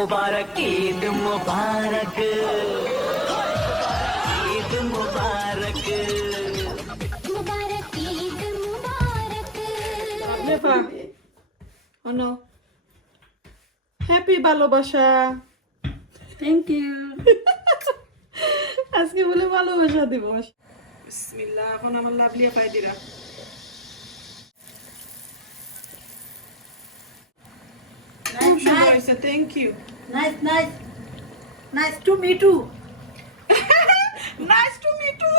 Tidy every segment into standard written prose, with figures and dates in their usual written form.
मुबारक ईद मुबारक ईद मुबारक मुबारक ईद मुबारक Never. Oh no. Happy ভালোবাসা। Thank you. আজকে বলে ভালোবাসা দিবস। বিসমিল্লাহ, এখন আমার লাভলিয়া পাই দিরা। খুব সুন্দর হয়েছে, thank you. Nice nice nice to meet you. Nice to meet you.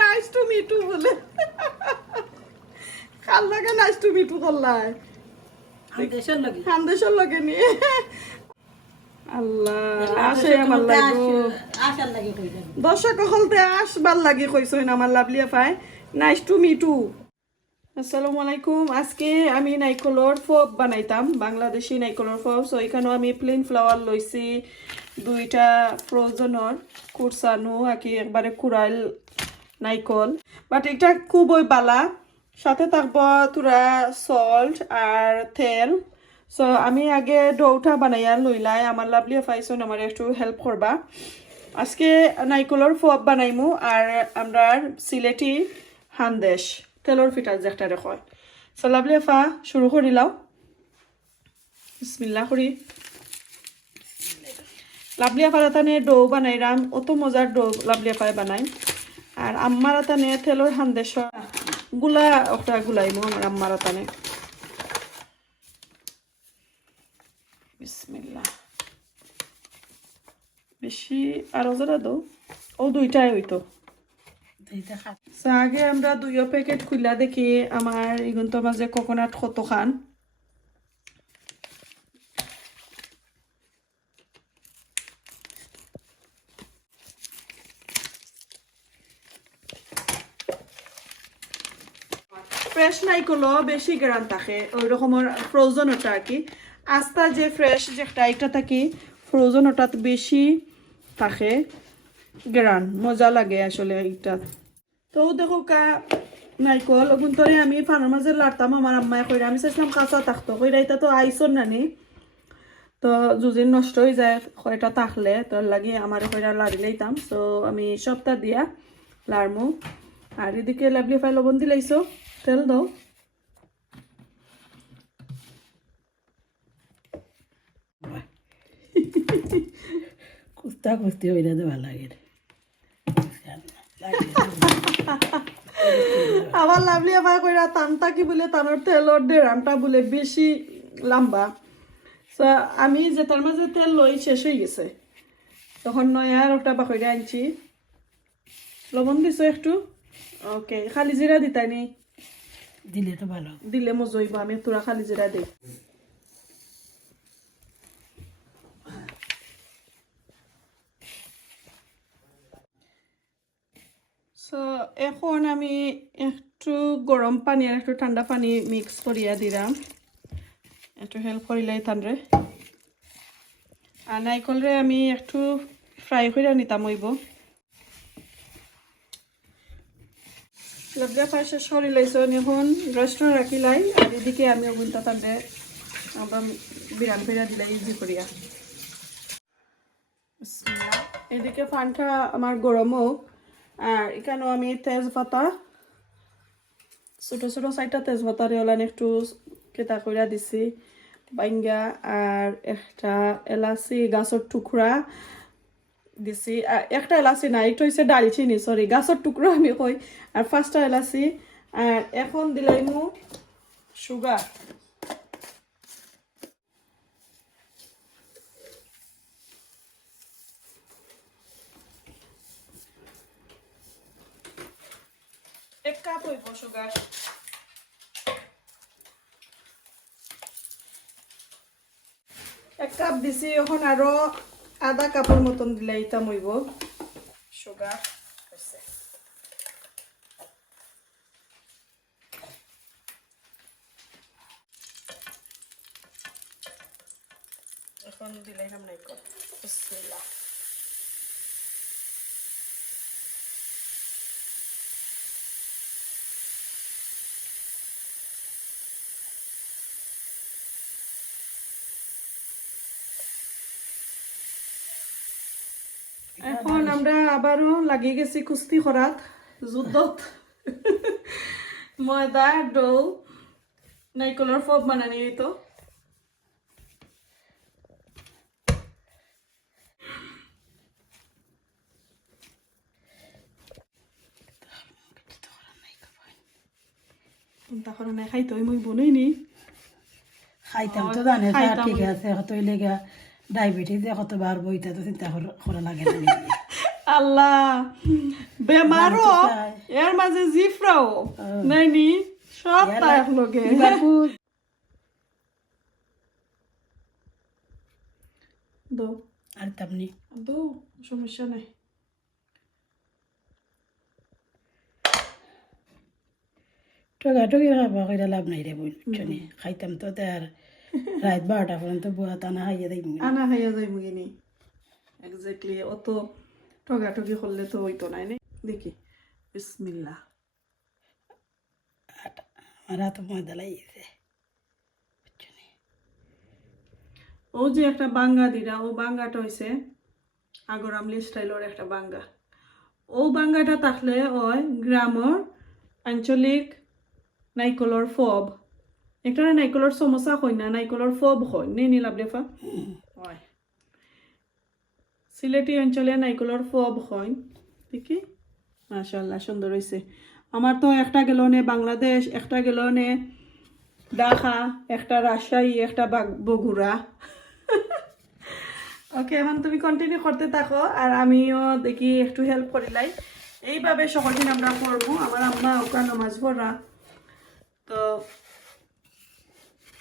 Nice to meet you বলে। কাল লাগে নাইস টু মিট ইউ করলাই। দেশের লাগে খানদেশের লগে নিয়ে। আল্লাহ, আসে আমার লাগো। আশার লাগে কই যাবে। দর্শক হলতে আসবার লাগি কইছইন আমার লাভলিয়া পাই। Nice to meet you. আসসালামু আলাইকুম। আজকে আমি নাইকলর ফব বানাইতাম, বাংলাদেশি নাইকলর ফব। সো এখানেও আমি প্লেন ফ্লাওয়ার লইছি, দুইটা ফ্রোজেনর কুরসানো আকি একবারে কুড়াইল নাইকল, বাট এটা খুবই বালা। সাথে থাকবো তুরা সল্ট আর তেল। সো আমি আগে ডৌটা বানাইয়া লইলাই, আমার লাভলিয়া পাইছন আমার একটু হেল্প করবা। আজকে নাইকলর ফব বানাইমু আর আমরা সিলেটি হান্দেশ তেলর ফিটার যেটা রেখয়। সো লাভলিয়া ফা শুরু করি লাও। বিসমিল্লাহ করি। লাভলিয়া ফারাতানে ডো বানাইরাম, অত মজার ডো লাভলিয়া ফায় বানাই। আর আম্মার আতানে তেলর হান্দেশ গুলা একটা গুলাইমু আমার আম্মার আতানে। বিসমিল্লাহ। বেশি আরো যারা দো ও দুইটাই হইতো। আগে আমরা দুইও প্যাকেট খুলা দেখি আমার ইগুন তো মাঝে কোকোনাট কত খান। ফ্রেশ নাইকল বেশি গ্রান থাকে, ওই রকমের ফ্রোজেন ওটা আর কি। আস্তা যে ফ্রেশ যেটা এটা থাকি ফ্রোজেন ওটাত বেশি থাকে গ্রান, মজা লাগে আসলে এইটা। তো দেখো কা নাইকল ওগুন তোরে আমি ফানোর মাঝে লাড়তাম, আমার আম্মায় কইরা আমি চাইছিলাম কাঁচা থাকতো, কইরা এটা তো আইসন নানি তো যুজিন নষ্ট হয়ে যায় কয়টা থাকলে, তোর লাগে আমার কইরা লাড়ি লইতাম। তো আমি সপ্তাহ দিয়া লাড়মু। আর এদিকে লাভলি ফাই লবণ দিলাইছো, তেল দাও। কুস্তা কুস্তি হইলে তো ভালো লাগে। আমার লাভলি আবার কইরা টানটা কি বলে টানোর তেলর ডেরামটা বলে বেশি লম্বা। তো আমি যেটার মাঝে তেল লই শেষ হয়ে গেছে, তখন নয় আর ওটা বাকইরা আনছি। লবণ দিছো একটু, ওকে। খালি জিরা দিতানি, দিলে তো ভালো। দিলে মজা হইব। আমি তোরা খালি জিরা দিই। সো এখন আমি একটু গরম পানি আর একটু ঠান্ডা পানি মিক্স করিয়া দিলাম, একটু হেল্প করিলাই তানরে। আর নাইকলরে আমি একটু ফ্রাই করে নিতাম হইব। লবজা পাশে সরি লাইছ এখন রেস্টুরেন্ট রাখিলাই। আর এদিকে আমি ওগুনটা তানরে আবার বিরান করে দিলাই ইজি করিয়া। এদিকে পানটা আমার গরম হোক। আর এখানেও আমি তেজপাতা ছোটো ছোটো চারটা তেজপাতা রেওলান একটু কেটা কইরা দিছি বাইঙ্গা, আর একটা এলাচি গাছের টুকরা দিছি। একটা এলাচি না, একটা হচ্ছে দারচিনি, সরি গাছের টুকরা আমি কই। আর 5টা এলাচি। আর এখন দিলাইমু সুগার। এক কাপ হইব সুগার। এক কাপ দিছি, এখন আরো আধা কাপের মতন দিলে এটা মইব সুগার। এখন দিলাইলাম নাইকল। বিসমিল্লাহ। এখন আমরা আবারও লাগিয়ে গেছি কুস্তি করাত যুদ্ধত ময়দা ডো নাইকলের ফব বানানি হইতো চিন্তা করে নাই খাইতো মই বনেই নি খাইতাম তো জানে খাইতাম ঠিক আছে কত লেগা ডায়াবেটিস কতবার বইতা তো চিন্তা করা লাগে না আল্লাহ বেমারও এর মাঝে জিফরাও নাইনি সব তাই লগে এবার দো আর তেমনি দো সমস্যা নাই টগা খাবা কইরা লাভ নাই রে বুঝছনি খাইতাম তো আর রাত 12টা পর্যন্ত বুয়া টানা খাইয়া দেই আনা হাইয়া যাই মুগিনি এক্স্যাক্টলি অত ঠগাঠগি করলে তো হইতো নাই নে দেখি বিসমিল্লাহ রাত ময়দা লাগিয়েছে বুঝছনি ও যে একটা বাঙ্গা দিরা ও বাঙ্গাটা হইছে আগর আমলি স্টাইলের একটা বাঙ্গা ও বাঙ্গাটা থাকলে ওই গ্রামের আঞ্চলিক নাইকলর ফব একটা নাইকলর সমস্যা হয় না নাইকলর ফব হয় নে নিলাম লেফা হয় সিলেটি অঞ্চলে নাইকলর ফব হয় দেখি মাশাআল্লাহ সুন্দর হয়েছে আমার তো একটা গেল নে বাংলাদেশ একটা গেল নে ঢাকা একটা রাজশাহী একটা বগুড়া ওকে এখন তুমি কন্টিনিউ করতে থাকো আর আমিও দেখি একটু হেল্প করিলাই এইভাবে সকলদিন আমরা করবো আমার আম্মা ওকা নামাজ পড়া তো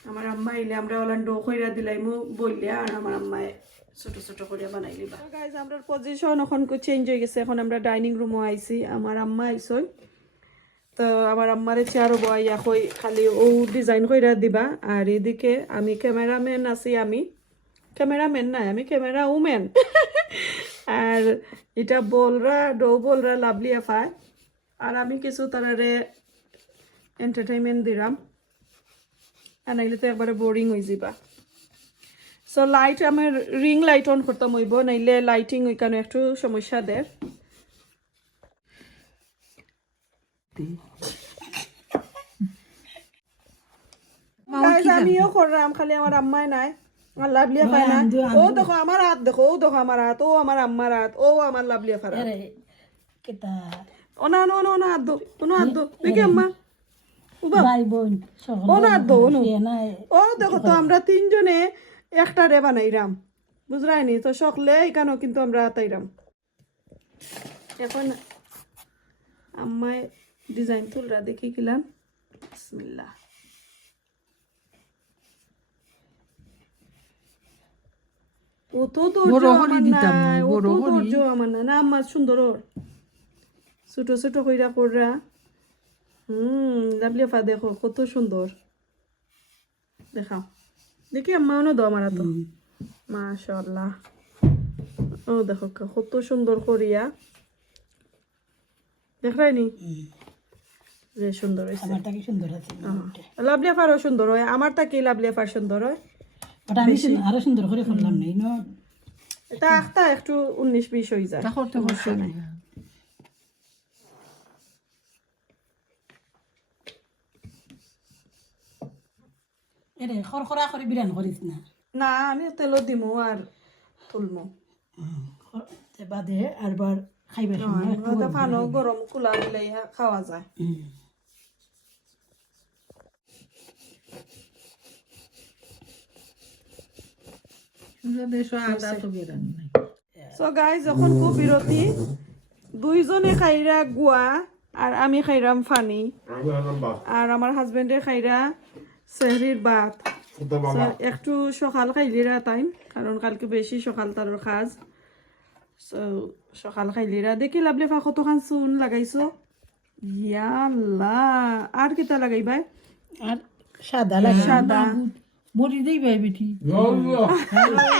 আমার আম্মা এলে আমরা ওলান ডো কইরা দিলাই মু বললিয়া আর আমার আম্মায় ছোট ছোট করে বানাই লিবা গাইজ আমরা পজিশন এখন চেঞ্জ হয়ে গেছে এখন আমরা ডাইনিং রুমও আইছি আমার আম্মা আইসই তো আমার আম্মারে চেয়ারও বইয়া কই খালি ও ডিজাইন কইরা দিবা আর এদিকে আমি ক্যামেরাম্যান আছি আমি ক্যামেরাম্যান নাই আমি ক্যামেরা উমেন আর এটা বলরা ডো বলরা লাভলি আফায় আর আমি কিছু তারারে এন্টারটেইনমেন্ট দিলাম আর নাইলে তো একবারে বোরিং হয়ে যাবা সো লাইট আমার রিং লাইট অন করতাম হইব নাইলে লাইটিং ওইখানে একটু সমস্যা দেয় আমিও করলাম খালি আমার আম্মাই নাই আমার লাভলিয়া পায় না ও দেখো আমার হাত দেখো ও দেখো আমার হাত ও আমার আম্মার হাত ও আমার লাভলিয়া ফারা কেতা ও না নো নো না হাত দো কোনো হাত দো দেখি আম্মা ভাই বোন ও না হাত দো ও দেখো তো আমরা তিনজনে একটা রে বানাইরাম বুঝরাইনি তো সকলে এখানেও কিন্তু আমরা আতাইরাম এখন আম্মায় ডিজাইন তুলরা দেখি কিলাম বিসমিল্লাহ ও তো ধৈর্য আমার নাই ও তো ধৈর্য আমার না আমার সুন্দর ওর ছোট ছোট কইরা কররা লাভলি ফা দেখো কত সুন্দর দেখাও দেখি আম্মা অন্য দাও আমার তো মাশাআল্লাহ ও দেখো কত সুন্দর করিয়া দেখাইনি যে সুন্দর হয়েছে আমারটা কি সুন্দর আছে লাভলি ফারও সুন্দর হয় আমারটা কি লাভলি ফার সুন্দর হয় ওটা আমি আরো সুন্দর করে করলাম নাই না এটা একটা একটু 19-20 হয়ে যায় করতে করতে নাই এরে খরখরা করে বিরান করিস না না আমি তেলও দিমু আর তুলমু বাদে আরবার খাইবার সময় একটু ওটা ফানো গরম কুলা দিলে খাওয়া যায় দেশ আদা তো বেরান নাই সো গাইস যখন খুব বিরতি দুইজনে খাইরা গুয়া আর আমি খাইরাম ফানি আর আমার হাজবেন্ডে খাইরা সেহরির ভাত So, একটু সকাল খাইলিরা টাইম কারণ কালকে বেশি সকাল তার কাজ সকাল খাইলিরা দেখি লাভলে ফা কতখান চুন লাগাইছো ইয়াল্লাহ আর কিতা লাগাইবাই আর সাদা লাগে সাদা মরি দেই ভাই বেটি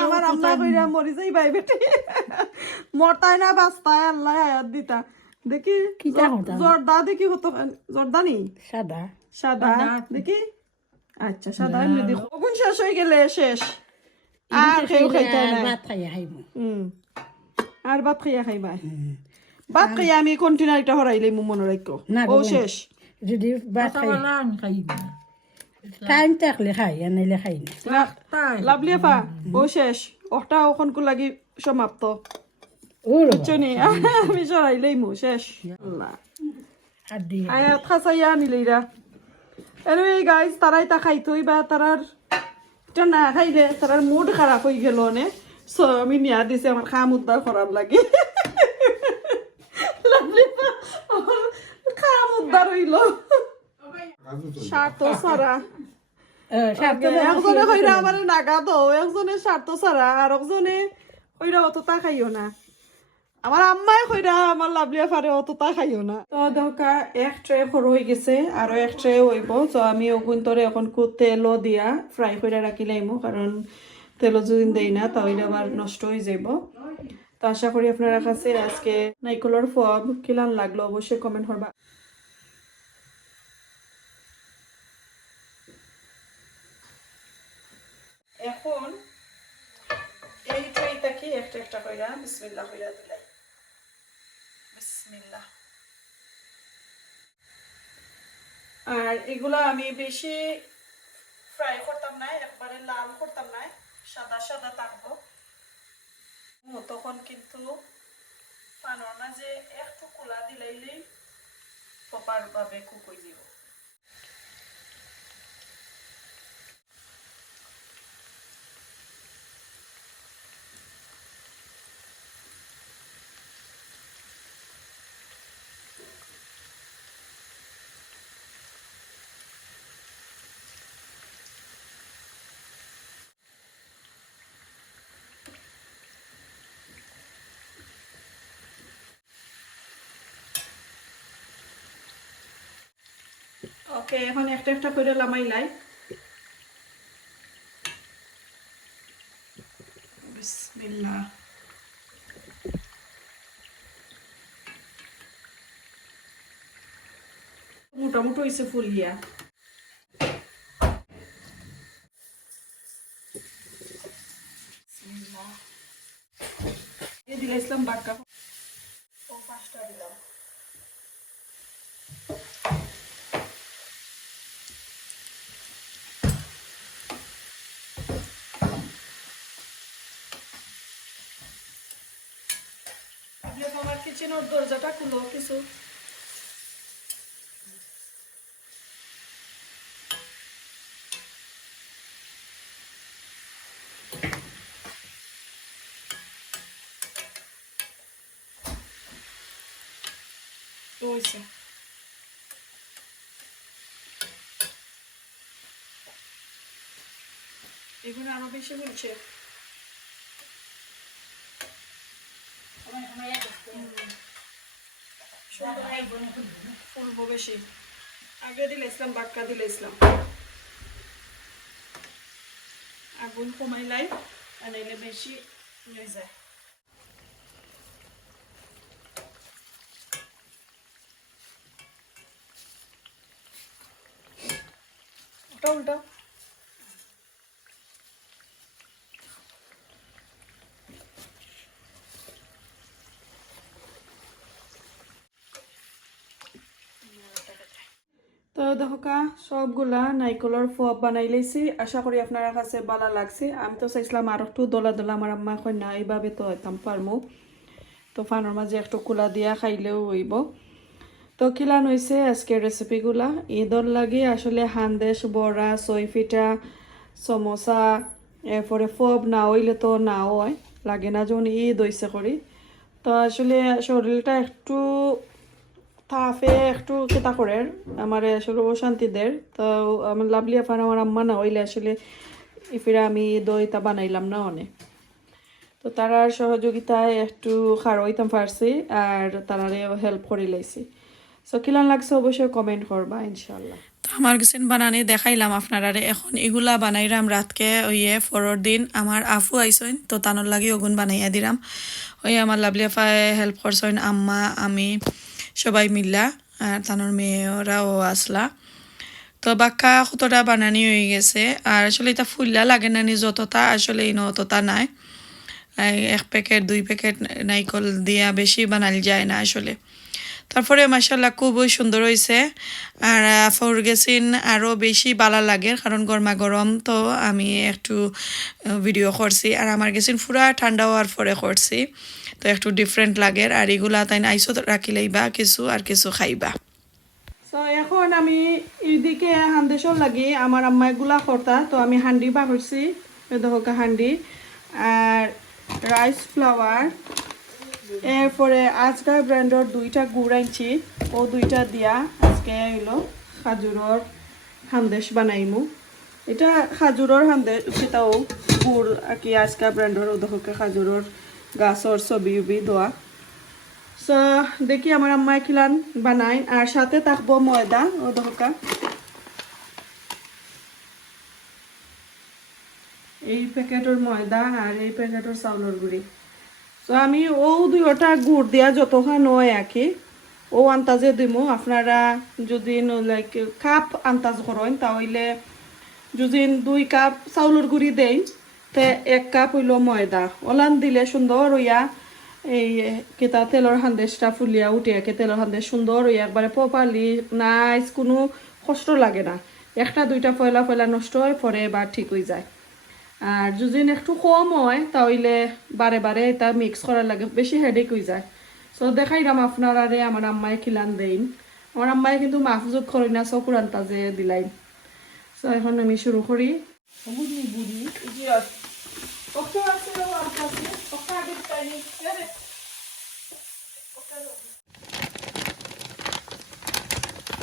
আমার আম্মা কইরা মরি যাই ভাই বেটি মরতাই না বাস্তায় আল্লাহ আয়াত দিতা দেখি কিতা হতা? জর্দা দেখি কত জর্দা নি সাদা সাদা দেখি আচ্ছা সাদা এমনি দেখো ওগুন শেষ হয়ে গেলে শেষ আর কেউ খাইতে না ভাত খাই খাইব আর ভাত খাইয়া খাইবা ভাত খাইয়া আমি কন্টেনারটা হরাইলাই মনে রাখো না ও গো, শেষ যদি ভাত খাই সকালে আমি খাই না টাইম থাকলে খাই আর নাইলে খাই না তাই লাভলি আপা ও শেষ ওটা ওখানকু লাগি সমাপ্ত ও রে চনি আমি সরাইলাই মু শেষ আল্লাহ আর দিয়ে আয়াত খাসাইয়া নিলেইরা এনিওয়ে গাইস তারাই তা খাইতই বা তারার এটা না খাইলে তারার মুড খারাপ হয়ে গেল নে সো আমি নিয়া দিছি আমার খাম উদ্ধার করার লাগে লাভলি আপা, আমার খাম উদ্ধার হইল স্বার্থ সারা একজনে কইরা আমার নাগা তো একজনে স্বার্থ সারা আর একজনে কইরা অতটা খাইও না আমার আম্মাই কইরা আমার লাভলিয়া ফারে অতটা খাইও না তো দেখা এক ট্রে সরু হয়ে গেছে আরো এক ট্রে হইব তো আমি ওগুন তরে এখন তেলও দিয়া ফ্রাই করে রাখি লাইমু কারণ তেল যদি দেই না তাহলে আবার নষ্ট হয়ে যাব তো আশা করি আপনারা কাছে আজকে নাইকলর ফব কিলান লাগলো অবশ্যই কমেন্ট করবা এখন এই ট্রেটা কি একটা একটা কইরা বিসমিল্লাহ কইরা দিলাই বিসমিল্লাহ আর এগুলা আমি বেশি ফ্রাই করতাম না একবারে লাল করতাম না সাদা সাদা থাকবো তখন কিন্তু পানোর মাঝে একটু কুলা দিলাইলেই প্রপার ভাবে কুক হয়ে যাব ওকে এখন একটা একটা করে লামাইলাই বিসমিল্লাহ মোটামুটি হয়েছে ফুলিয়া দিলে ইসলাম বাটকা ও 5টা দিলাম আমার কিচেনের দরজাটা খুলো কিছু হয়েছে এগুলো আরো বেশি হয়েছে ফুলবো বেশি আগে দিলে ইসলাম বাটকা দিলে ইসলাম আগুন কমাইলাই আনাইলে বেশি হয়ে যায় উল্টা উল্টা তো দেখা সবগুলা নাইকলর ফব বানাই লাইছি আশা করি আপনারা কাছে ভালো লাগছে আমি তো চাইছিলাম আর একটু দলা দলা আমার আম্মা কই না এইভাবে তো হইতাম পারমু তো ফানোর মাঝে একটু কুলা দিয়া খাইলেও হইব তো কিলান হয়েছে আজকের রেসিপিগুলা ঈদর লাগে আসলে হান্দেশ বড়া সই পিঠা সমোসা এরপরে ফব না হইলে তো না হয় লাগে না যখন ঈদ হইছে করি তো আসলে শরীরটা একটু তাফে একটু কেতা করে আমার আসলে অশান্তি দের তো আমার লাভলি আফার আমার আম্মা না হইলে আসলে ইফিরা আমি দইটা বানাইলাম না অনেক তো তারার সহযোগিতায় একটু খারো হইতাম পারছি আর তারারেও হেল্প করে লাইছি সো কিলান লাগছে অবশ্যই কমেন্ট করবা ইনশাল্লাহ তো আমার কিচেন বানানি দেখাইলাম আপনারা এখন এগুলা বানাইলাম রাতকে ওইয়ে পরের দিন আমার আফু আইসইন তো তানোর লাগি ওগুন বানাইয়া দিলাম ওই আমার লাভলি আফায় হেল্প করছেন আম্মা আমি সবাই মিল্লা আর তানোর মেয়েরাও আসলা তো বাক্কা কতটা বানানি হয়ে গেছে আর আসলে এটা ফুললা লাগে না নি যতটা আসলে ইনো অতটা নাই এক প্যাকেট 2 প্যাকেট নাইকল দিয়া বেশি বানাল যায় না আসলে। তারপরে মাশাল্লাহ খুবই সুন্দর হয়েছে। আর ফর গেছিন আরও বেশি ভালো লাগে কারণ গরমা গরম তো আমি একটু ভিডিও করছি আর আমার গেছিন পুরা ঠান্ডা হওয়ার পরে করছি তো একটু ডিফারেন্ট লাগে। আর এগুলা তাই আইসো রাখিলেইবা কিছু আর কিছু খাইবা। সো এখন আমি এইদিকে হান্দেশর লাগি আমার আম্মা এগুলা করতা তো আমি হান্ডি বা করছি দেখো হান্ডি আর রাইস ফ্লাওয়ার এরপরে আজকাল ব্র্যান্ডর 2টা গুড় আনছি ও 2টা দিয়া আজকে হইলো খাজুরর হান্দেশ বানাইমু। এটা খাজুরর হান্দেশ সেটাও গুড় আর কি আজকাল ব্র্যান্ডর ও দেখো খাজুরর গাছর ছবি উবি দেওয়া। সো দেখি আমার আম্মা কিলান বানাই আর সাথে থাকবো ময়দা ও দহকা এই প্যাকেটের ময়দা আর এই প্যাকেটের চাউলের গুঁড়ি। সো আমি ও 2টা গুড় দিয়া যতখান হয় আর কি ও আন্তাজে দিমু। আপনারা যদি লাইক কাপ আন্তাজ করেন তাহলে যদি 2 কাপ চাউলের গুঁড়ি দেন তে 1 কাপ হইল ময়দা ওলান দিলে সুন্দর হইয়া এই কেতা তেলর হান্দেশটা ফুলিয়া উঠে একে তেলর হান্দেশ সুন্দর হইয়া একবারে প্রপারলি নাইস কোনো কষ্ট লাগে না। 1টা 2টা পয়লা পয়লা নষ্ট হয় পরে বা ঠিক হয়ে যায়। আর যদি একটু কম হয় তাহলে বারে বারে এটা মিক্স করার লাগে বেশি হেডেক হয়ে যায়। সো দেখাইলাম আপনারা আমার আম্মাই খিলান দেন। আমার আম্মাই কিন্তু মাহফুজত করি না চকুর আন্তাজে দিলাই। সো এখন আমি শুরু করি।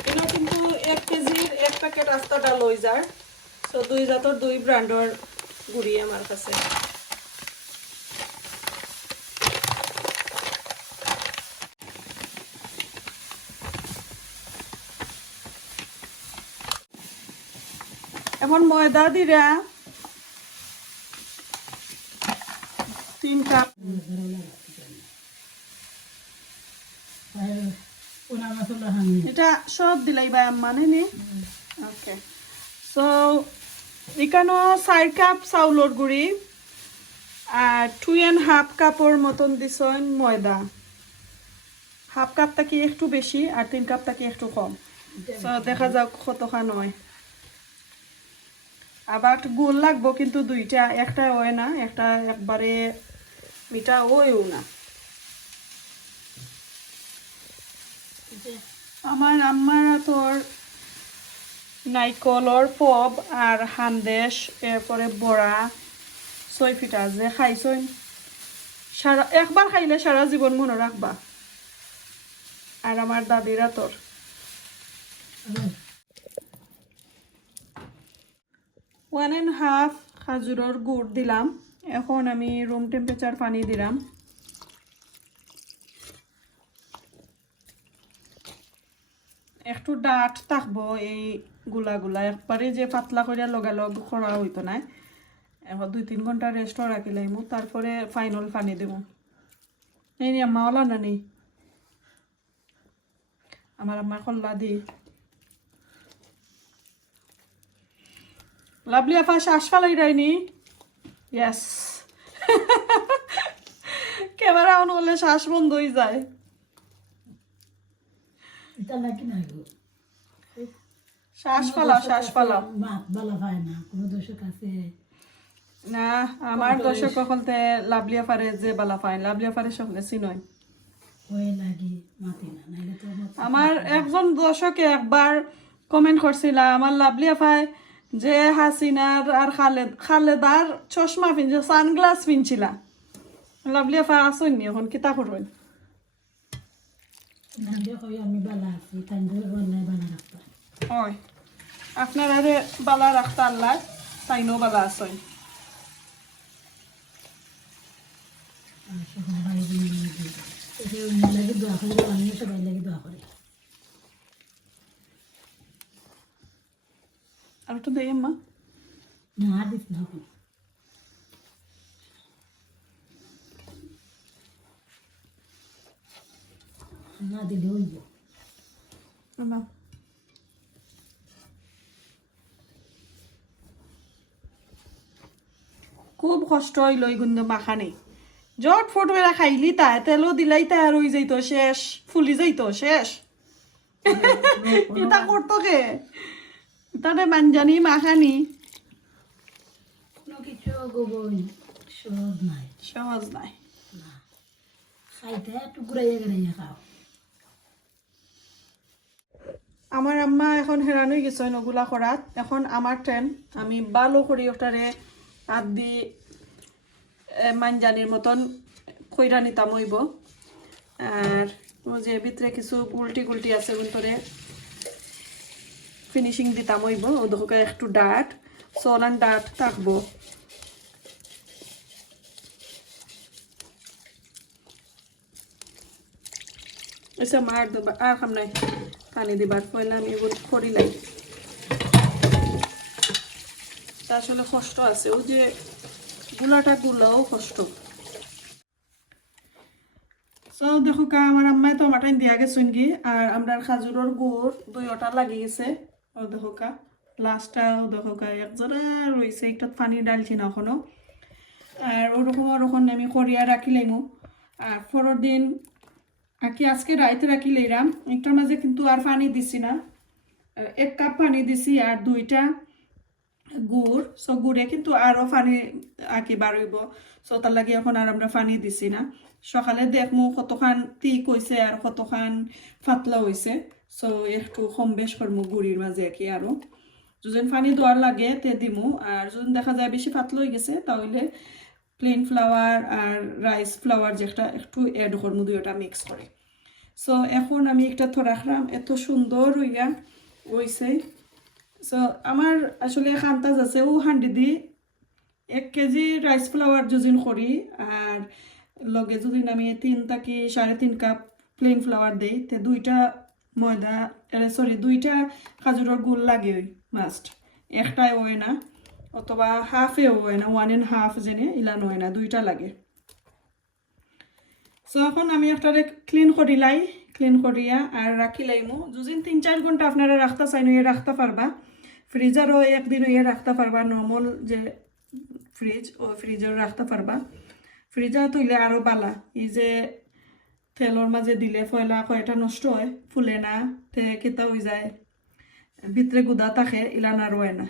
এটা কিন্তু 1 কেজির 1 প্যাকেট আস্তা ডাল হয়ে যায়। সো 2 জাতর 2 ব্র্যান্ডর গুড়ি আমার কাছে। এখন ময়দা দিরা 3 কাপ। এটা সব দিলাই বা মানে নি ওকে। সো এখানে 4 কাপ চাউলের গুঁড়ি আর 2.5 কাপের মতন দিছেন ময়দা। 1/2 কাপ থেকে একটু বেশি আর 3 কাপ থেকে একটু কম। সো দেখা যাক কতখান হয়। আবার গোল লাগবো কিন্তু 2টা একটা হয় না একটা একবারে মিঠা হয়ও না। আমার আম্মারা তোর নাইকলর পব আর হান্দেশ এরপরে বড়া 6 ফিটা যে খাইছেন সারা একবার খাইলে সারা জীবন মনে রাখবা। আর আমার দাদিরা তোর 1.5 খাজুরের গুড় দিলাম। এখন আমি রুম টেম্পারেচার পানি দিলাম। একটু ডাট থাকবো এই গুলা একবারে যে পাতলা করে লগালগ করা হইতো না। এখন 2-3 ঘন্টা রেস্ট রাখিলাম তারপরে ফাইনাল পানি দেব। এই নি আম্মা ওলা না নেই আমার আম্মা কল্লা দি লাভলি আপা শ্বাস ফালাই রাইনি। ইয়েস ক্যামেরা অন হলে শ্বাস বন্ধ হয়ে যায়। শ্বাস ফালাও না আমার দর্শক বলতে লাভলিয়া পারে যে বালা পায় লাভলিয়া পারে সঙ্গে চিনয়। আমার একজন দর্শকে একবার কমেন্ট করছিল আমার লাভলিয়া পায় যে হাসিনার আর খালেদার চশমা পিনছে সানগ্লাস পিনছিলা লাভলিয়া পায় আসেননি এখন কিতা করবেন। হয় আপনার আরে বালা রাখতে আল্লাহ তাইনও বালা আসেন। আর একটু দেই আম্মা না দিলে হইব না খুব কষ্ট হইল এই গুন্দ মাখানে জট ফট হয়ে খাইলি তাই তেলও দিলাই তাই আর হয়ে যাইতো শেষ ফুলি যাইতো শেষ এটা করতো কে তাতে মানজানি মাখানি কোনো কিছু গোবর সহজ নাই সহজ নাই খাইতে একটু ঘুরাইয়া ঘুরাইয়া খাও আমার আম্মা এখন হেরান হয়ে গেছে ওগুলা করাত এখন আমার ট্রেন আমি ভালো করি ওটারে হাত দি মানজানির মতন কইরা নিতাম হইব আর ও যে ভিতরে কিছু উল্টি গুলটি আছে ভিতরে ফিনিশিং দিতাম হইব ও দেখো একটু ডাট সোলান ডাট থাকবো এসে মার দেবা আর খাম নাই পানি দিবার পয়লা আমি এগুলো করি লাই তা আসলে কষ্ট আছে ও যে গুলাটা গুলাও কষ্ট সো দেখো কা আমার আম্মাই তো মাটাইন দিয়া গেছেন কি আর আমরা খাজুরের গুড় 2টা লাগি গেছে ও দেখো কা লাস্টটা ও দেখো কা একজোড়া রয়েছে একটা পানি ডালছি না এখনো আর ওরকম আমি করিয়া রাখি লাইমু আর পরের দিন আকি আজকে রাইতে রাখি লইরাম একটার মাঝে কিন্তু আর পানি দিছি না 1 কাপ পানি দিছি আর 2টা গুড় সো গুড়ে কিন্তু আরও পানি আঁকি বাড়ইব সো তার লাগে এখন আর আমরা পানি দিছি না সকালে দেখমু কতখান ঠিক হয়েছে আর কতখান পাতলা হয়েছে সো একটু কম বেশ করমু গুড়ির মাঝে আঁকি আরও যদি পানি দেওয়ার লাগে তে দিমু আর যদি দেখা যায় বেশি পাতলা হয়ে গেছে তাহলে প্লেন ফ্লাওয়ার আর রাইস ফ্লাওয়ার যেটা একটু অ্যাড করমু 2টা মিক্স করে সো এখন আমি একটা তো রাখলাম এত সুন্দর হইয়া হয়েছে সো আমার আসলে খান্তাজ আছে ও হান্ডি দি 1 কেজি রাইস ফ্লাওয়ার যদিন করি আর লগে যদি আমি 3 থেকে 3.5 কাপ প্লেন ফ্লাওয়ার দিই তে 2টা ময়দা সরি 2টা খাজুরের গুড় লাগে মাস্ট একটাই হয় না অথবা হাফে হয় না 1.5 জেনে ইলান হয় না 2টা লাগে সো এখন আমি একটারে ক্লিন করিয়া আর রাখি লাইমু দুদিন 3-4 ঘন্টা আপনারা রাখতে চাই নিয়ে রাখতে পারবা ফ্রিজারও একদিন ইয়ে রাখতে পারবা নর্মাল যে ফ্রিজ ও ফ্রিজও রাখতে পারবা ফ্রিজার তুইলে আরও বালা এই যে তেলের মাঝে দিলে ফয়লা কয়টা নষ্ট হয় ফুলে না তে কেতা হয়ে যায় ভিতরে গুদা থাকে ইলান আর হয় না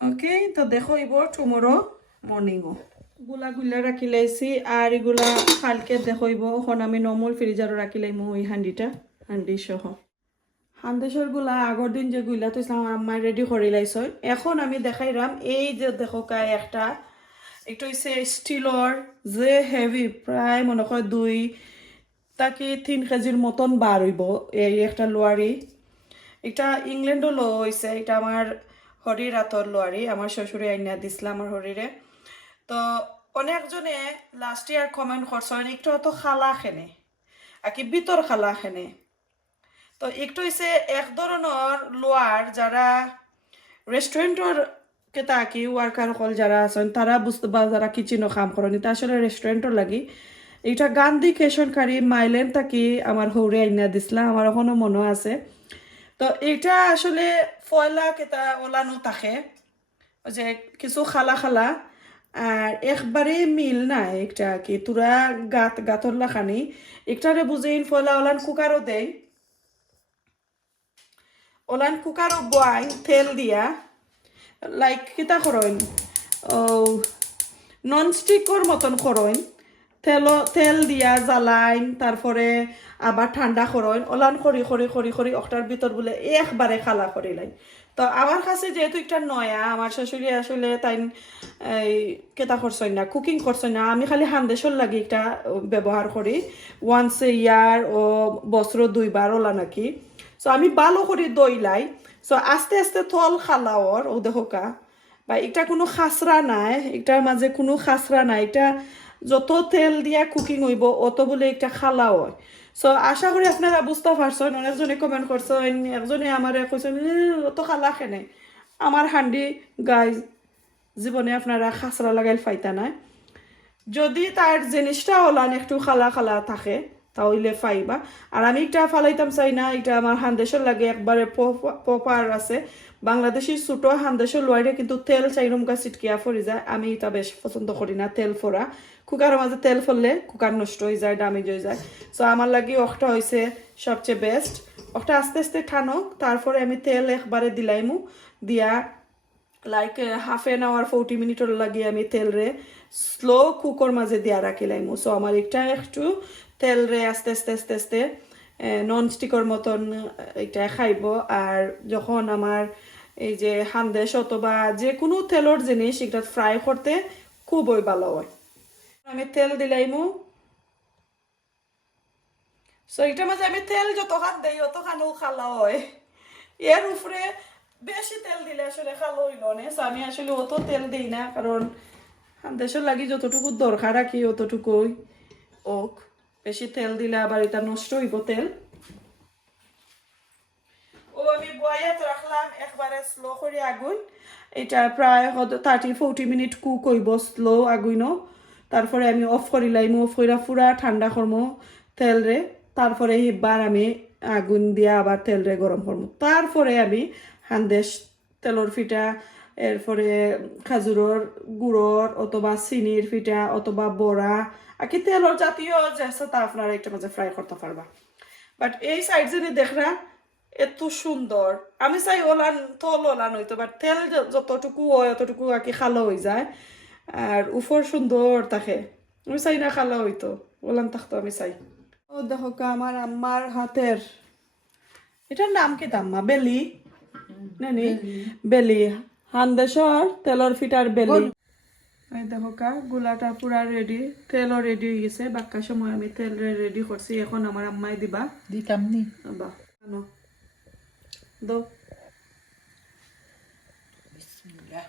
ওকে তো দেখো এবার টুমোরো মর্নিংও গুলা রাখি লাইছি আর এগুলা কালকে দেখইব এখন আমি নর্মাল ফ্রিজারও রাখি লাইমু ওই হান্ডি সহ হান্দেশর গুলা আগর দিন যে গুলা তো আমার আম্মাই রেডি করে লাইছ এখন আমি দেখাইলাম এই যে দেখো কায় একটা হচ্ছে স্টিলর যে হেভি প্রায় মনে হয় 2 থেকে 3 কেজির মতন বার হইব এই একটা লোয়ারি এটা ইংল্যান্ডও লো হয়েছে এটা আমার হরির হাতর লোয়ারি আমার শ্বশুরে আইনা দিছিল আমার হরিরে তো অনেকজনে লাস্ট ইয়ার কমেন্ট করছেন একটু তো খালা খেনে আর কি ভিতর খালা খেনে তো একটু হচ্ছে এক ধরনের লোয়ার যারা রেস্টুরেন্টর কেতা কি ওয়ার্কার হল যারা আছেন তারা বুঝতে বা যারা কিচেনও কাম করেন এটা আসলে রেস্টুরেন্টর লাগি এটা গান্ধী কেশনকারী মাইলেন থাকি আমার হৌরে আইনা দিছিলাম আমার এখনো মনে আছে তো এটা আসলে ফয়লা কেতা ওলানো থাকে যে কিছু খালা আর একবারে মিল না একটা কি তোরা গাতর লাখানি একটারে বুঝেইন ফয়লা ওলান কুকারও দেয় ওলান কুকারও বয় তেল দিয়া লাইক কিতা করেন ও ননস্টিকর মতন করেন তেল দিয়া জ্বালাইন তারপরে আবার ঠান্ডা করেন ওলান করি ওটার ভিতর বলে একবারে খালা করিলাই তো আমার কাছে যেহেতু একটা নয়া আমার শাশুড়ি আসলে তাই এই কেতা করছেন না কুকিং করছেন না আমি খালি হান্দেশর লাগি একটা ব্যবহার করি ওয়ান্স এ ইয়ার ও বছর 2 বার ওলা নাকি সো আমি ভালো করে দইলাই সো আস্তে আস্তে তল খালাওর ও দেখোকা বা এটা কোনো খাসরা নাই এটার মাঝে কোনো খাসরা নাই এটা যত তেল দিয়া কুকিং হইব অত বলে একটা খালা হয় সো আশা করি আপনারা বুঝতে পারছেন অনেকজনে কমেন্ট করছেন একজনে আমার কইছেন অত খালা খেনে আমার হান্ডি গাইজ জীবনে আপনারা খাসরা লাগাইল ফাইতা নাই যদি তার জিনিসটা ওলান একটু খালা থাকে তাহলে ফাইবা আর আমি এটা ফালাইতাম চাই না এটা আমার হান্দেশর লাগে একবারে পপার আছে বাংলাদেশি ছোটো হান্দেশের লোয়ারে কিন্তু তেল চাইরম গা চিটকিয়া ফরি যায় আমি এটা বেশ পছন্দ করি না তেল ফোরা কুকারের মাঝে তেল ফেললে কুকার নষ্ট হয়ে যায় ড্যামেজ হয়ে যায় সো আমার লাগি ওটা হয়েছে সবচেয়ে বেস্ট ওটা আস্তে আস্তে ঠানুক তারপরে আমি তেল একবারে দিলাইমু দিয়া লাইক হাফ এন আওয়ার 40 মিনিটর লাগিয়ে আমি তেল রে স্লো কুকর মাঝে দিয়া রাখিলাইমু সো আমার এটা একটু তেল রে আস্তে আস্তে আস্তে আস্তে নন স্টিকর মতন এটা খাইব আর যখন আমার এই যে হান্দেশ অথবা যে কোনো তেলর জিনিস এটা ফ্রাই করতে খুবই ভালো হয় আমি তেল দিলাইমু সো এটার মাঝে আমি তেল যতখান দেই অতখানও খালা হয় এর উপরে বেশি তেল দিলে আসলে খালো হইল না আমি আসলে অত তেল দিই না কারণ দেশের লাগি যতটুকু দরকার রাখি অতটুকুই ওক বেশি তেল দিলে আবার এটা নষ্ট হইব তেল ও আমি বয়াত রাখলাম একবারে স্লো করে আগুন এটা প্রায় 30-40 মিনিট কুক হইব স্লো আগুনও তারপরে আমি অফ করিলাম অফ করে পুরা ঠান্ডা করবো তেল রে তারপরে এবার আমি আগুন দিয়া আবার তেল রে গরম করবো তারপরে আমি হান্দেশ তেলর ফিটা এরপরে খাজুরর গুড়র অথবা চিনির ফিটা অথবা বড়া আর কি তেলর জাতীয় যে আছে তা আপনারা একটা মাঝে ফ্রাই করতে পারবা বাট এই সাইড যদি দেখরা এত সুন্দর আমি চাই ওলান তল ওলান হইতো বাট তেল যতটুকু হয় অতটুকু আর কি খালো হয়ে যায় আর উপর সুন্দর থাকে আমি চাই না খালো হইতো ওলান থাকতো আমি চাই ও দেখো আমার আম্মার হাতের এটার নাম কি আম্মা বেলি নানি বেলি হান্দেশর তেলর ফিটার বেলি এই দেখো গুলাটা পুরা রেডি তেলও রেডি হয়ে গেছে বাক্কা সময় আমি তেল রেডি করছি এখন আমার আম্মাই দিবা দিতাম নি বা আনো দো বিসমিল্লাহ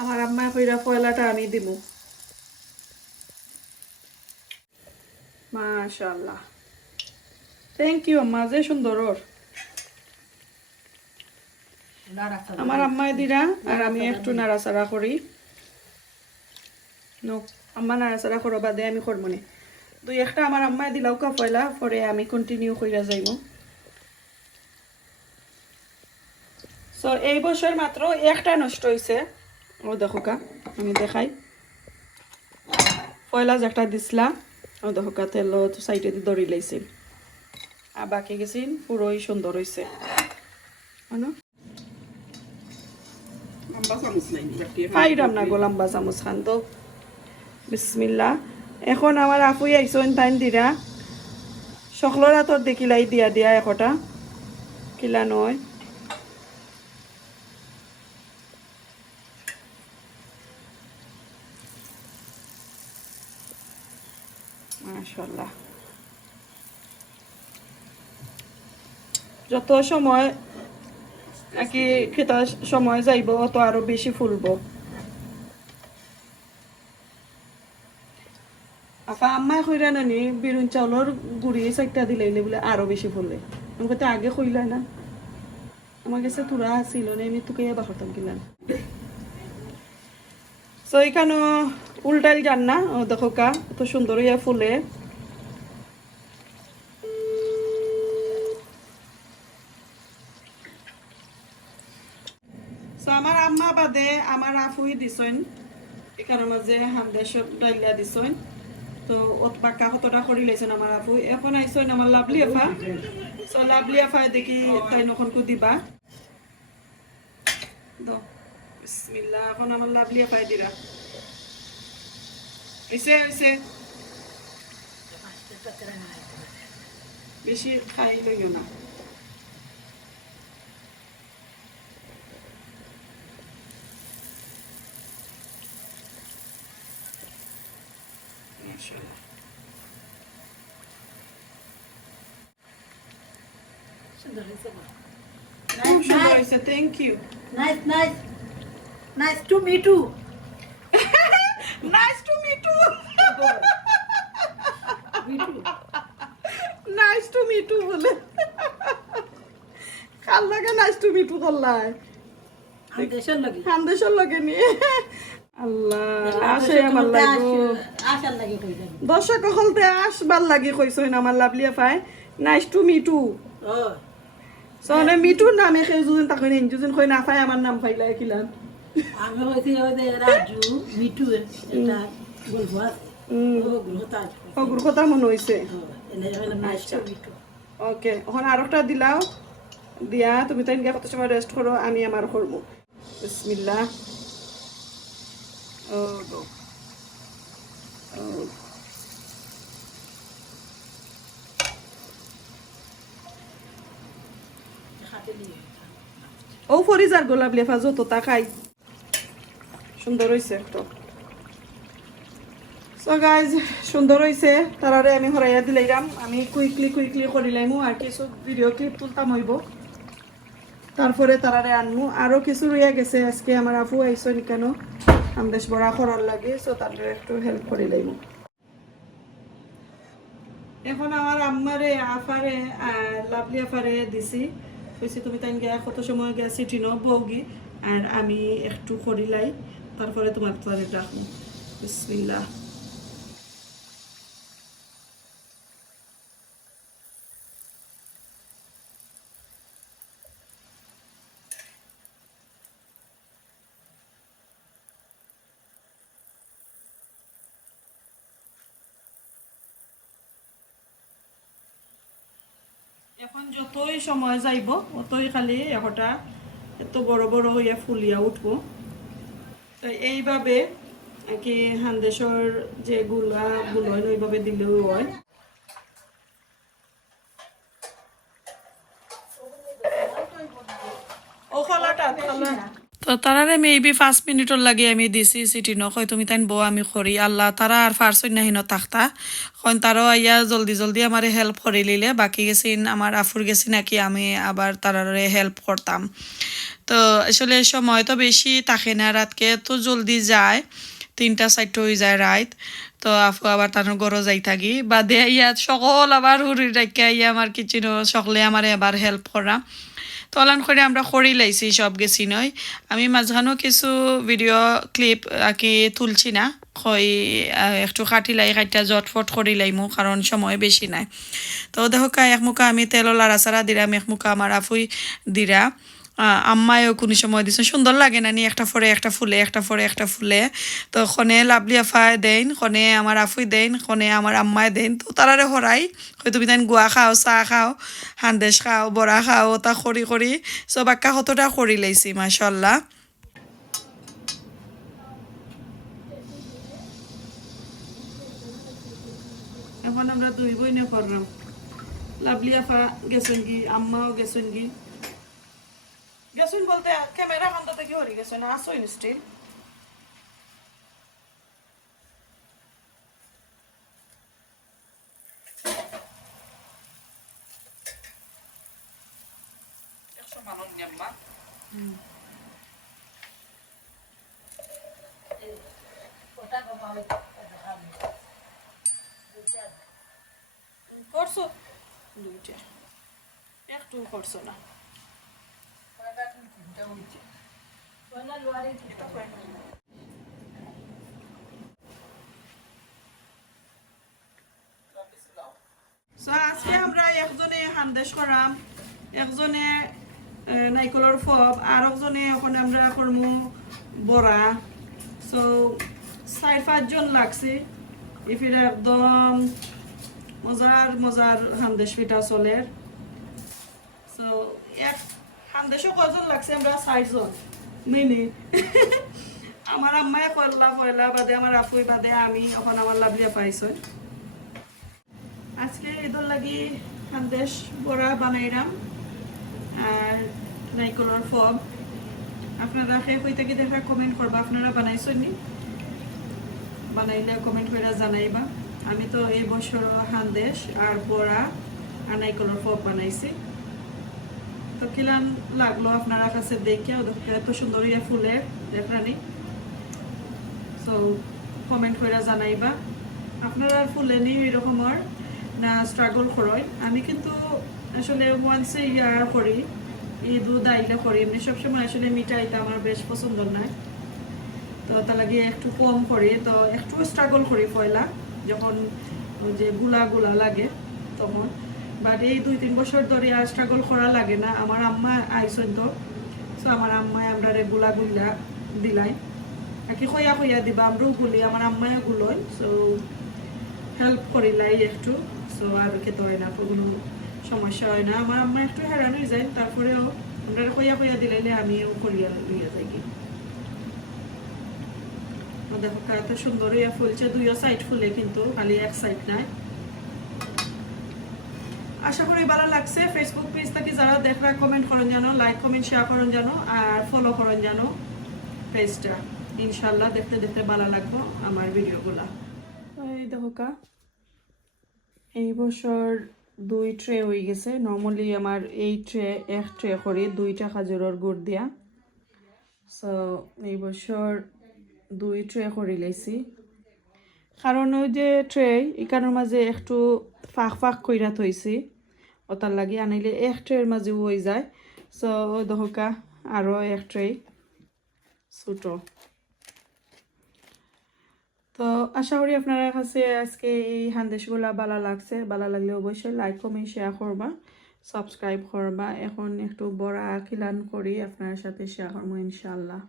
আমার আম্মা কইরা পয়লাটা আমি দিমু মাশাআল্লাহ থ্যাংক ইউ আম্মা যে সুন্দর ওর আমার আম্মাই দিরা আর আমি একটু নাড়াচাড়া করি নো আম্মা নাড়াচাড়া করো বাদে আমি করবো নি দুই একটা আমার আম্মাই দিলাও কা পয়লা পরে আমি কন্টিনিউ কইরা যাইব সো এই বছর মাত্র একটা নষ্ট হয়েছে ও দেখো কা আমি দেখাই পয়লা যেটা দিছিলা ও দেখো কা তেল সাইডে দিয়ে দড়ি লাইছে আর বাকি গেছিন পুরোই সুন্দর হয়েছে পাইরাম না গো লম্বা চামচ খান তো বিসমিল্লা এখন আমার আপুই আইসন টাইম দিরা সকলরা তোর দেখিলাই দিয়া দিয়া একটা কিলা নয় মাশাআল্লাহ যত সময় নাকি খেতা সময় যাইব তো আরো বেশি ফুলবো আপা আম্মাই কইরা নানি বিরুন চাউলর গুড়ি চারটা দিলে বলে আরো বেশি ফুললে আমাকে তো আগে কইলাই না আমার কাছে তুরা ছিল না আমি তোকে এবার করতাম কিলাম সো এখানে উল্টাইল যান না ও দেখো কা এত সুন্দর হইয়া ফুলে আমার আম্মা বাদে আমার আফুই দিছেন এখানে মাঝে হান্দেশ ডাইলা দিছেন তো অত পাক্কা কতটা করি লাইছেন আমার আফু এখন আইছেন আমার লাভলি আফা সো লাভলি আফা দেখি তাই নখনকু দিবা দাও বিসমিল্লাহ এখন আমার লাভলি আফাই দিরা এসে বেশি খাই লইও না খুব সুন্দর হয়েছে thank you nice nice nice to meet you nice to meet you nice to meet you বলে কাল লাগে নাইস টু মিট ইউ করলাই দেশের লাগি হান্দেশের লগে নিয়ে আল্লাহ আসে আমার লাগো আসার লাগে কইতাম দর্শক হলতে আসবার লাগি কইছইন আমার লাভলিয়া ফাই নাইস টু মিটু ও সনে মিটুর নামে কেউ যদি তাকে নিন যদি কই না ফাই আমার নাম ফাইলা কিলান আমি হইতে ওই যে রাজু মিঠু এটা গল্প আছে ও গল্প তাজ অগুর কথা মনে হইছে এনে হলো নাইসটা মিঠু ওকে এখন আরেকটা দিলাও দিয়া তুমি তাই গিয়ে কত সময় রেস্ট করো আমি আমার করবো বিসমিল্লাহ ও গো ও ও ফরিজার গোলাপ লেফা যত তাকাই সুন্দর হইছে একটু সো গাইজ সুন্দর হইছে তারারে আমি হরাইয়া দিলাইরাম আমি কুইকলি করিলাইমু আর কিছু ভিডিও ক্লিপ তুলতাম হইব তারপরে তারারে আনমু আরো কিছু রইয়া গেছে আজকে আমার আপু আইসো নি কেন আমদেশ বড়া করার লাগে সো তাদের একটু হেল্প করিলাইমু এখন আমার আম্মারে আফারে লাভলি আফারে দিছি কইছি তুমি তাই গিয়া কত সময় গিয়া সিটি ন বউগি আর আমি একটু করিলাই তারপরে তোমার তারে রাখবো বিসমিল্লাহ এখন যতই সময় যাইব অতই খালি একটা এত বড় বড় হইয়া ফুলিয়া উঠবো তো এইভাবে কি হান্দেশর যে গুলো ওইভাবে দিলেও হয় ও খোলাটা খোলা তো তারারে মেবি 5 মিনিটর লাগে আমি দিছি সিটি নকয় তুমি তাইন বউ আমি করি আল্লাহ তারা আর ফার্সই নাহি ন তাখতা কইন তারাও আইয়া জলদি আমারে হেল্প করে লিলে বাকি গেছিন আমার আফুর গেছি নাকি আমি আবার তারারে হেল্প করতাম তো আসলে সময় তো বেশি থাকে না রাতকে তো জলদি যায় 3টা-4টা হয়ে যায় রাত তো আফু আবার তার গরো যাই থাকি বা দে ইয়াত সকল আবার হুড়ি রাখিয়া ইয়া আমার কিচেন সকলে আমারে আবার হেল্প করা তলান করে আমরা করি লাইছি সব গেছি নয় আমি মাঝখানেও কিছু ভিডিও ক্লিপ আঁকি তুলছি না হয় একটু কাটিলাই কাটিয়া জটফট করি লাইমু কারণ সময় বেশি নাই তো দেখো এক মুখা আমি তেল লাড়াচাড়া দিলাম এক মুখা আমার আফুই দিরা আম্মায়ও কোনো সময় দিছে সুন্দর লাগে না নি একটা ফরে একটা ফুলে তো খনে লাভলি আফায় দেন খনে আমার আফুই দেন খনে আমার আম্মায় দেন তো তারারে হরাই হয় তুমি তাই গুয়া খাও চাহ খাও হান্দেশ খাও বড়া খাও তা করি সব একা কতটা করি লাইছি মাশাআল্লাহ এখন আমরা দুই বইনে করলাম লাভলি আফা গেছেন কি আম্মাও গেছেন কি গেছুন বলতে ক্যামেরা কান্দা থেকে হরি গেছে না আসোই স্টিল করছো দুইটা একটু করছো না আজকে আমরা একজনে হান্দেশ করাম একজনে নাইকলের ফব আর একজনে ওখানে আমরা করমু বড়া সো 4-5 জন লাগছে এফিরা একদম মজার হান্দেশ পিঠা চলের সো এক হান্দেশও কজন লাগছে আমরা 4 জন মিনি আমার আম্মায় পয়লা বাদে আমার আফুই বাদে আমি এখন আমার লাভলিয়া পাইছো আজকে ঈদর লাগি হান্দেশ বড়া বানাইলাম আর নাইকলের ফব আপনারা শেষ হইতে কি দেখা কমেন্ট করবা আপনারা বানাইছো নি বানাইলে কমেন্ট করে জানাইবা আমি তো এই বছর হান্দেশ আর বড়া আর নাইকলের ফব বানাইছি তো কিলান লাগলো আপনারা কাছে দেখে এত সুন্দর ইয়া ফুলের দেখানি সো কমেন্ট করে জানাইবা আপনারা ফুলেনি এরকমের না স্ট্রাগল করই আমি কিন্তু আসলে ওয়ান্সে ইয়ার করি এই দুধ আইলে করি এমনি সবসময় আসলে মিঠাইটা আমার বেশ পছন্দ নয় তো তার লাগে একটু কম করি, তো একটু স্ট্রাগল করি পয়লা যখন ওই যে গুলা লাগে তখন। বাট এই 2-3 বছর ধরে আর স্ট্রাগল করা লাগে না। আমার আম্মা আইসন তো, সো আমার আম্মায় আমরা গুলা দিলাই আর কি খইয়া দিবা, আমরাও গুলি, আমার আম্মায়ও গুলোয়, সো হেল্প করিলাই একটু। সো আর খেতে হয় না, কোনো সমস্যা হয় না। আমার আম্মা একটু হেরান হয়ে যায়, তারপরেও আমরা খইয়া দিলাইলে আমিও করিয়া লইয়া যাই কি। দেখো এত সুন্দর হইয়া ফুলছে, 2 সাইড ফুলে কিন্তু খালি এক সাইড নাই। আশা করি ভালো লাগছে। ফেসবুক পেজ থেকে যারা দেখরা কমেন্ট করেন জানো, লাইক কমেন্ট শেয়ার করেন জানো, আর ফলো করেন জানো পেজটা। ইনশাল্লাহ দেখতে দেখতে ভালো লাগবো আমার ভিডিওগুলা। এই দেখো এই বছর 2 ট্রে হয়ে গেছে। নর্মালি আমার এই ট্রে 1 ট্রে করি 2টা খাজুরের গুড় দিয়া। সো এই বছর 2 ট্রে করে লাইছি, কারণ ওই যে ট্রে এখানের মাঝে একটু ফাঁক কইরা থইছি, ওটার লাগে আনাইলে 1 ট্রের মাঝে হয়ে যায়। সো ওই দেখো আরও 1 ট্রে ছোটো। তো আশা করি আপনারা কাছে আজকে এই হান্দেশগুলা ভালো লাগছে। ভালো লাগলে অবশ্যই লাইক কমেন্ট শেয়ার করবা, সাবস্ক্রাইব করবা। এখন একটু বড়া খিলান করি আপনার সাথে শেয়ার করবো ইনশাল্লাহ।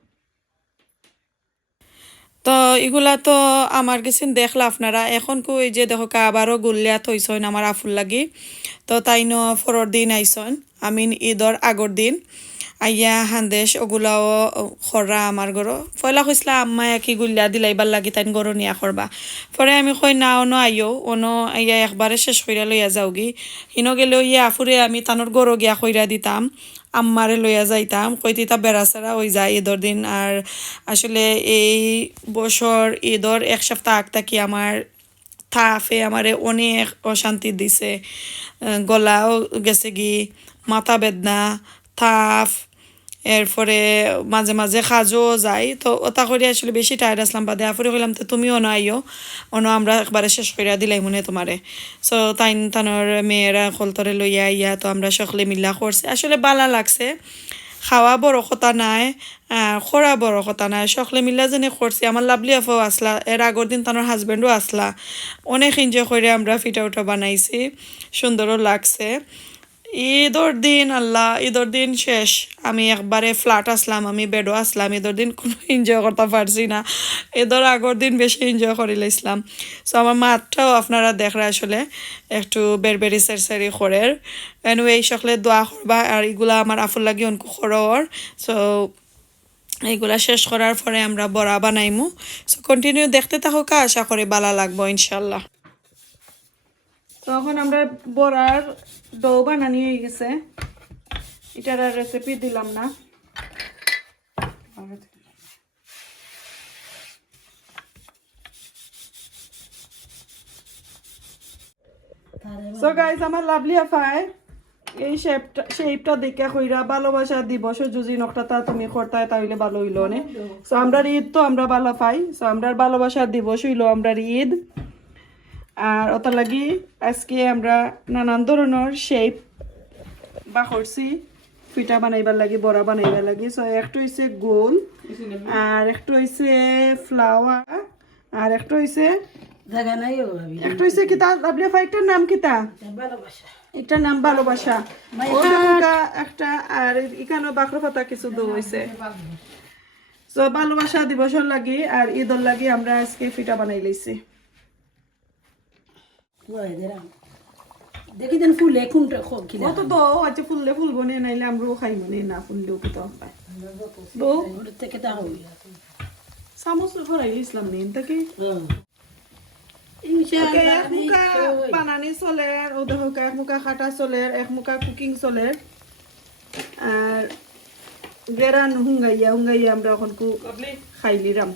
তো এগুলা তো আমার কাছে দেখলা আপনারা। এখন কই যে দেখো আবারও গুলিয়া থইছন আমার আফুর লাগি। তো তাই ন পরের দিন আইসন, ঈদর আগর দিন আইয়া হান্দেশ ওগুলাও খরা আমার ঘর। পয়লা কইসলা আম্মা একই গুলিয়া দিলাইবার লাগি তাই গরো নিয়া করবা। পরে আমি কই না অনো আইও, অনো আইয়া একবারে শেষ কইরা লইয়া যাওগি। হিনো গেলেও ইয়ে আফুরে আমি তানোর গরো গিয়া কইরা দিতাম, আম্মারে লইয়া যাইতাম, কইতিতা বেড়াচারা ওই যায় ঈদর দিন। আর আসলে এই বছর ঈদর 1 সপ্তাহ আগ থাকি আমার থাফে আমারে অনেক অশান্তি দিছে। গলাও গেছে গি, মাথা বেদনা, থাফ, এরপরে মাঝে মাঝে খাজও যায়। তো ওটা করে আসলে বেশি টায়ার্ড আসলাম। বাদে আফরে কইলাম তো তুমিও অনো আইও, অনো আমরা একবারে শেষ করিয়া দিলাই মনে তোমারে। সো তানোর মেয়েরা কলতরে লইয়া আইয়া তো আমরা সকলে মিল্লা করছি। আসলে ভালো লাগছে, খাওয়া বড় কথা নাই, খরা বড় কথা নাই, সকলে মিল্লা যেনে করছি। আমার লাভলি আফাও আসলা, এর আগর দিন তানোর হাজব্যান্ডও আসলা, অনেক এনজয় করে আমরা ফিটা উঠা বানাইছি, সুন্দরও লাগছে। ঈদর দিন শেষ, আমি একবারে ফ্ল্যাট আসলাম, আমি বেডও আসলাম। ঈদর দিন কোনো এনজয় করতে পারছি না, ঈদর আগর দিন বেশি এনজয় করে লাইছিলাম। সো আমার মাঠটাও আপনারা দেখরা আসলে একটু বেরবেরি সেরসেরি খরের। এনু এই সকলে দোয়া করবা, আর এগুলা আমার আফুর লাগি অনকু খরর। সো এইগুলা শেষ করার পরে আমরা বড়া বানাইমু। সো কন্টিনিউ দেখতে থাকো, আশা করি ভালো লাগবো ইনশাল্লাহ। তখন আমরা বড়ার ডো বানানি হয়ে গেছে, এটার আর রেসিপি দিলাম না। সো গাইস, আমার লাভলি আফায় এই শেপটা দেখে কইরা ভালোবাসা দিবস যদি নকটা তুমি করতে তাহলে ভালো হইলো নে। সো আমরা ঈদ তো আমরা ভালো পাই, সো আমরা ভালোবাসার দিবস হইলো আমরা ঈদ। আর ওটার লাগি আজকে আমরা নানান ধরনের শেপ বা করছি পিঠা বানাইবার লাগি, বড়া বানাইবার লাগি। সো একটা হইছে গোল, আর একটা হইছে ফ্লাওয়ার, আর একটা হইছে জায়গা নাই ও ভাবি, একটা হইছে কিতা আপনি ফাইটার নাম কিতা, ভালোবাসা, একটার নাম ভালোবাসা একটা, আর এখানে বাকর পাতা কিছু দো হইছে। সো ভালোবাসা দিবসের লাগি আর ঈদর লাগি আমরা আজকে পিঠা বানাই লইছি। দেখি দেন ফুলে কোনটা খিলা অত তো আচ্ছা ফুললে ফুলবো নে, নাইলে আমরাও খাইব নে, না ফুললেও কি তো পাই দো থেকে তা হই চামচ ভরাই ইসলাম নেই তাকে এক মুখা বানানি চলে, ও দেখো এক মুখা খাটা চলে, এক মুখা কুকিং চলে, আর গেরান হুঙ্গাইয়া আমরা এখন খাইলিরাম।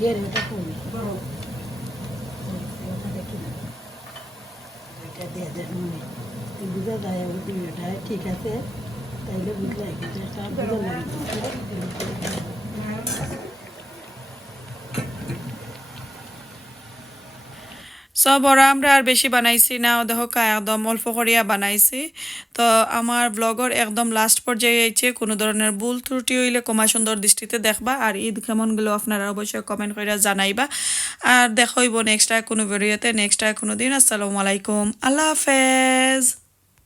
এর এটা করি এটা দেখি না এটা দিয়ে দেন মনে বুঝা যায় এটা ঠিক আছে তাইলে বুঝলে এটা বুঝা লাগে সব ওরা আমরা আর বেশি বানাইছি না দেখো একদম অল্প করিয়া বানাইছি তো আমার ব্লগর একদম লাস্ট পর্যায়ে আইছে কোনো ধরনের ভুল ত্রুটি হইলে কমা সুন্দর দৃষ্টিতে দেখবা আর ঈদ কেমন গেলো আপনারা অবশ্যই কমেন্ট করে জানাইবা আর দেখাইব নেক্সট কোনো ভিডিওতে নেক্সট কোনো দিন আসসালামু আলাইকুম আল্লাহ হাফেজ